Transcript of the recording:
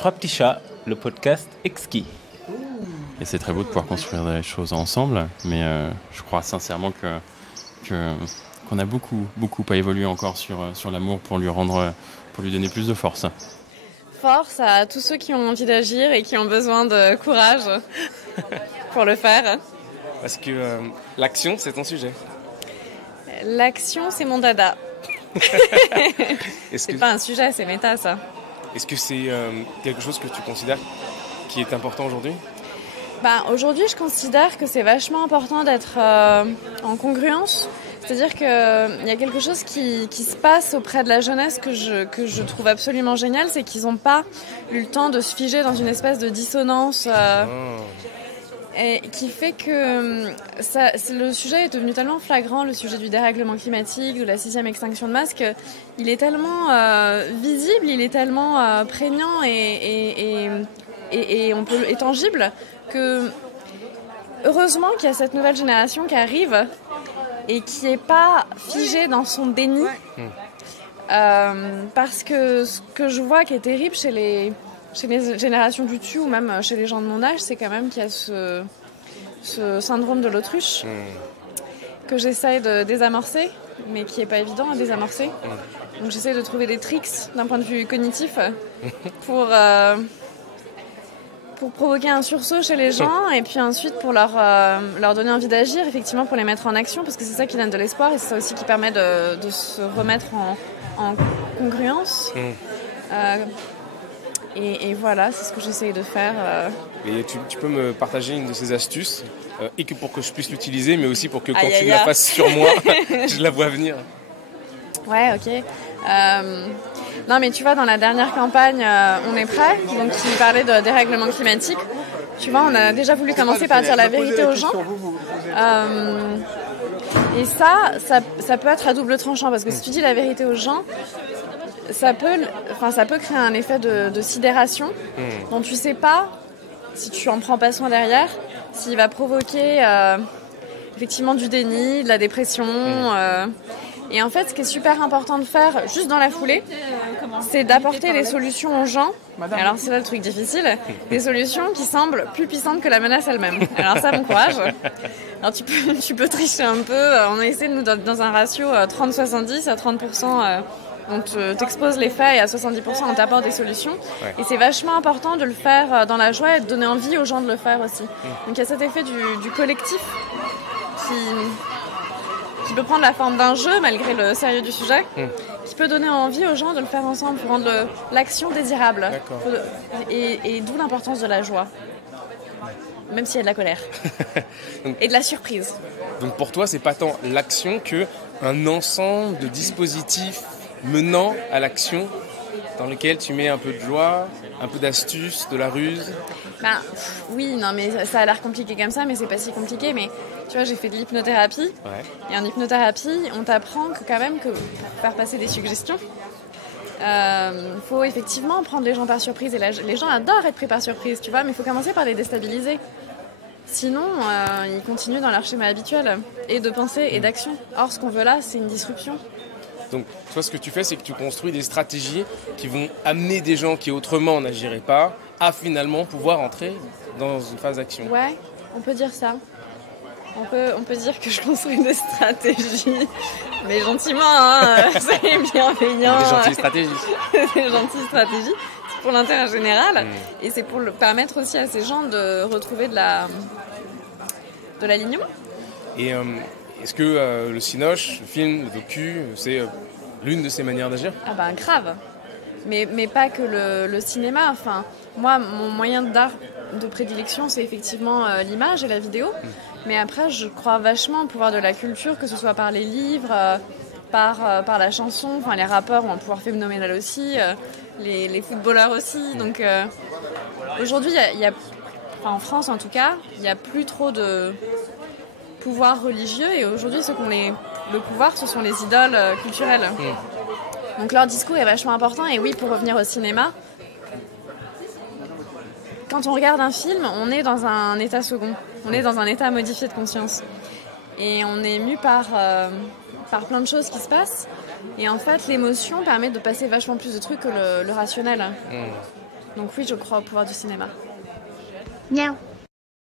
Trois petits chats, le podcast exquis. Et c'est très beau de pouvoir construire des choses ensemble, mais je crois sincèrement qu'on a beaucoup à évoluer encore sur l'amour pour lui donner plus de force. Force à tous ceux qui ont envie d'agir et qui ont besoin de courage pour le faire. Parce que l'action, c'est ton sujet. L'action, c'est mon dada. C'est pas un sujet, c'est méta, ça. Est-ce que c'est quelque chose que tu considères qui est important aujourd'hui ? Aujourd'hui, je considère que c'est vachement important d'être en congruence. C'est-à-dire qu'il y a quelque chose qui se passe auprès de la jeunesse que je trouve absolument génial, c'est qu'ils n'ont pas eu le temps de se figer dans une espèce de dissonance et qui fait que le sujet est devenu tellement flagrant, le sujet du dérèglement climatique, de la 6e extinction de masse, qu'il est tellement visible, il est tellement prégnant et tangible que heureusement qu'il y a cette nouvelle génération qui arrive et qui n'est pas figée dans son déni. Parce que ce que je vois qui est terrible chez les générations du dessus ou même chez les gens de mon âge, c'est quand même qu'il y a ce syndrome de l'autruche que j'essaye de désamorcer, mais qui n'est pas évident à désamorcer. Donc j'essaie de trouver des tricks d'un point de vue cognitif pour provoquer un sursaut chez les gens et puis ensuite pour leur donner envie d'agir, effectivement pour les mettre en action, parce que c'est ça qui donne de l'espoir et c'est ça aussi qui permet de se remettre en congruence. Et voilà, c'est ce que j'essaye de faire. Et tu peux me partager une de ces astuces, et que pour que je puisse l'utiliser, mais aussi pour que quand tu la fasses sur moi, je la vois venir. Ouais, ok. Non, mais tu vois, dans la dernière campagne, On est prêt, donc qui parlait de dérèglement climatique. Tu vois, on a déjà voulu commencer par dire la vérité aux gens. Et ça peut être à double tranchant, parce que si tu dis la vérité aux gens, ça peut créer un effet de sidération dont tu sais pas, si tu en prends pas soin derrière, s'il va provoquer effectivement du déni, de la dépression. Et en fait, ce qui est super important de faire juste dans la foulée, c'est d'apporter des solutions aux gens. Alors c'est là le truc difficile, des solutions qui semblent plus puissantes que la menace elle-même. Alors ça, bon courage. Alors tu peux tricher un peu. On a essayé de nous dans un ratio 30-70, à 30%. On t'expose les faits et à 70% on t'apporte des solutions. Ouais. Et c'est vachement important de le faire dans la joie et de donner envie aux gens de le faire aussi. Donc il y a cet effet du collectif qui peut prendre la forme d'un jeu malgré le sérieux du sujet, qui peut donner envie aux gens de le faire ensemble pour rendre l'action désirable. Et d'où l'importance de la joie. Même s'il y a de la colère. Et de la surprise. Donc pour toi, c'est pas tant l'action qu'un ensemble de dispositifs menant à l'action dans lequel tu mets un peu de joie, un peu d'astuce, de la ruse. Oui, non, mais ça a l'air compliqué comme ça, mais c'est pas si compliqué. Mais tu vois, j'ai fait de l'hypnothérapie. Ouais. Et en hypnothérapie, on t'apprend que pour faire passer des suggestions, faut effectivement prendre les gens par surprise. Et les gens adorent être pris par surprise, tu vois, mais il faut commencer par les déstabiliser. Sinon, ils continuent dans leur schéma habituel et de pensée et d'action. Or, ce qu'on veut là, c'est une disruption. Donc, toi, ce que tu fais, c'est que tu construis des stratégies qui vont amener des gens qui autrement n'agiraient pas à finalement pouvoir entrer dans une phase d'action. Ouais, on peut dire ça. On peut dire que je construis des stratégies, mais gentiment, c'est bienveillant. Des gentilles stratégies. Des gentilles stratégies, c'est pour l'intérêt général. Et c'est pour permettre aussi à ces gens de retrouver de l'alignement. Et est-ce que le cinoche, le film, le docu, c'est l'une de ces manières d'agir ? Grave. Mais pas que le cinéma. Enfin, moi, mon moyen d'art de prédilection, c'est effectivement l'image et la vidéo. Mais après, je crois vachement au pouvoir de la culture, que ce soit par les livres, par la chanson, enfin les rappeurs ont un pouvoir phénoménal aussi, les footballeurs aussi. Donc aujourd'hui, en France en tout cas, il n'y a plus trop de pouvoir religieux et aujourd'hui ceux qui ont le pouvoir, ce sont les idoles culturelles. Donc leur discours est vachement important. Et oui, pour revenir au cinéma, quand on regarde un film, on est dans un état second, on est dans un état modifié de conscience et on est mu par plein de choses qui se passent. Et en fait, l'émotion permet de passer vachement plus de trucs que le rationnel. Donc oui, je crois au pouvoir du cinéma. Miaou.